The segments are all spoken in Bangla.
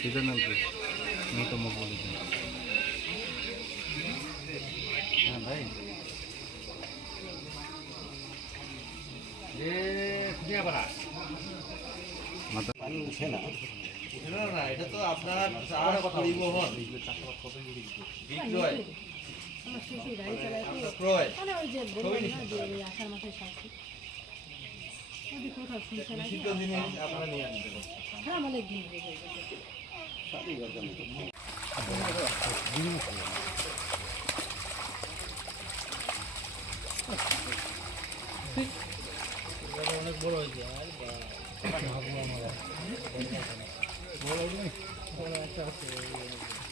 এটার নাম কি নতুন বলে হ্যাঁ ভাই পানি উঠে আপনার পরিবহন। বিক্রয়। গাড়ি চালায় মানে ওই যে না যে ওই শাস্তি কোথাও শুনছে না? হ্যাঁ অনেক দিন হয়ে গেছে আছে আমাদের মুরগি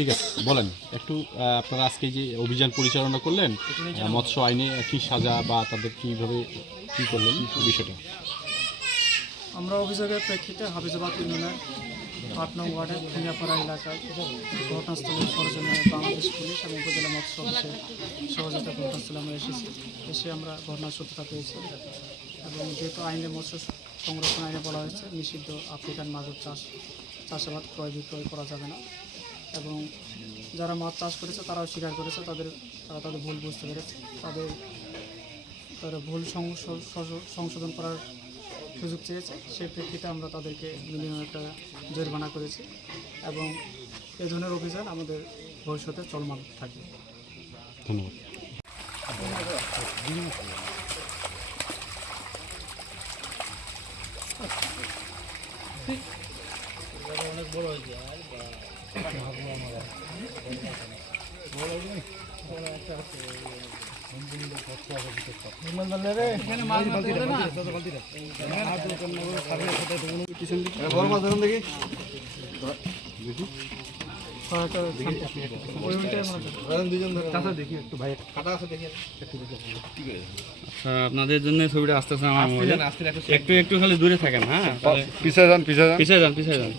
ঠিক আছে, বলেন। একটু আপনারা আজকে যে অভিযান পরিচালনা করলেন মৎস্য আইনে কি সাজা বা তাদের কীভাবে কি করলেন বিষয়টা? আমরা অভিযোগের প্রেক্ষিতে হাফিজাবাদ ইউনিয়নের আট নং ওয়ার্ডের খুনিয়াপাড়া এলাকার ঘটনাস্থলে সরজনে বাংলাদেশ পুলিশ এবং উপজেলা মৎস্য অফিসের সহযোগিতা ঘটনাস্থলে আমরা এসেছি। এসে আমরা ঘটনার সত্যতা পেয়েছি এবং যেহেতু আইনে মৎস্য সংরক্ষণ আইনে বলা হয়েছে, নিষিদ্ধ আফ্রিকান মাগুর চাষ, চাষাবাদ ক্রয় বিক্রয় করা যাবে না। এবং যারা মাছ চাষ করেছে তারাও স্বীকার করেছে তাদের তারা তাদের ভুল বুঝতে পেরেছে। তাদের তারা ভুল সংশো- সংশো- সংশোধন করার সুযোগ চেয়েছে। সেই প্রেক্ষিতে আমরা তাদেরকে মিলিয়ন একটা জরিমানা করেছি এবং এ ধরনের অভিযান আমাদের ভবিষ্যতে চলমান থাকবে। ধন্যবাদ। অনেক বড় মাছ দেখি আপনাদের জন্য ছবিটা আসতেছে আমার একটু একটু খালি দূরে থাকেন হ্যাঁ পিছিয়ে যান পিছিয়ে যান। পিছিয়ে যান পিছিয়ে যান।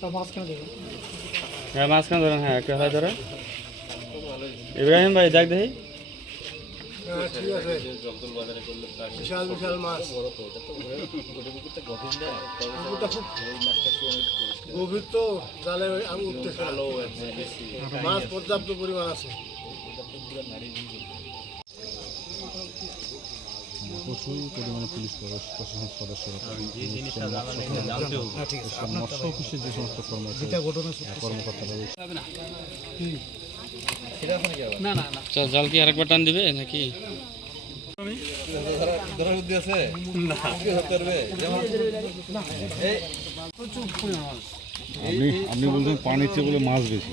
তার মাঝখানে দেখুন হ্যাঁ মাঝখানে ধরেন হ্যাঁ একটা হয় ধরেন ইব্রাহিম ভাই দেখ। দেখি বিশাল বিশাল মাছ। গভীর তো জালে আমি উঠতেছে মাছ পর্যাপ্ত পরিমাণ আছে। প্রচুর পরিমাণে পুলিশ প্রশা- প্রশাসন সদস্যরা মৎস্য অফিসের যে সমস্ত কর্মচারী কর্মকর্তারা রয়েছে। চল কি আরেকবার টান দিবে নাকি? আপনি বলছেন পানির চেয়ে বলে মাছ বেশি।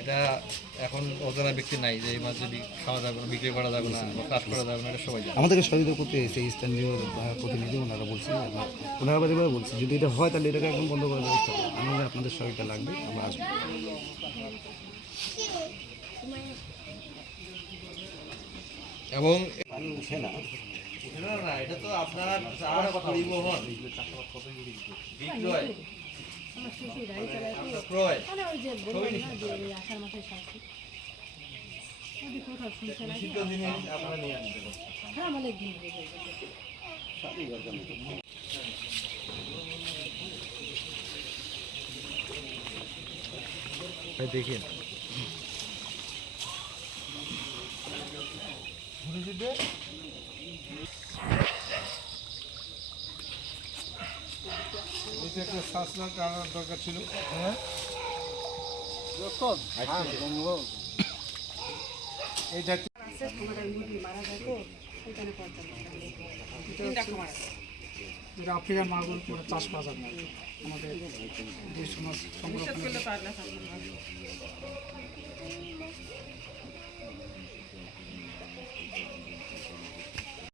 এটা এখন অজানা ব্যক্তি নাই যে এই মাছ যদি খাওয়া যাবে না বিক্রি করা যাবে না বা চাষ করা যাবে না এটা সবাই জানে। আমাদেরকে সহযোগিতা করতে এসেছে স্থানীয় প্রতিনিধি ওনারা বলছেন ওনারা বাদে বাদে বলছে যদি এটা হয় তাহলে এটাকে একদম বন্ধ করার ব্যবস্থা আমাদের আপনাদের সহযোগিতা লাগবে আমরা আসব। এবং না না এটা তো আপনার পরিবহন বিক্রয় শ্বশুর গাড়ি চালায় মানে ওই যে বললাম না যে ওই শাস্তি। কোথাও শুনছে না হ্যাঁ অনেক দিন দেখেন একটা শ্বাস দরকার ছিল। হ্যাঁ? আফ্রিকার মাগুর চাষ করা যাবে না। আমাদের যে সমাজ সংরক্ষণ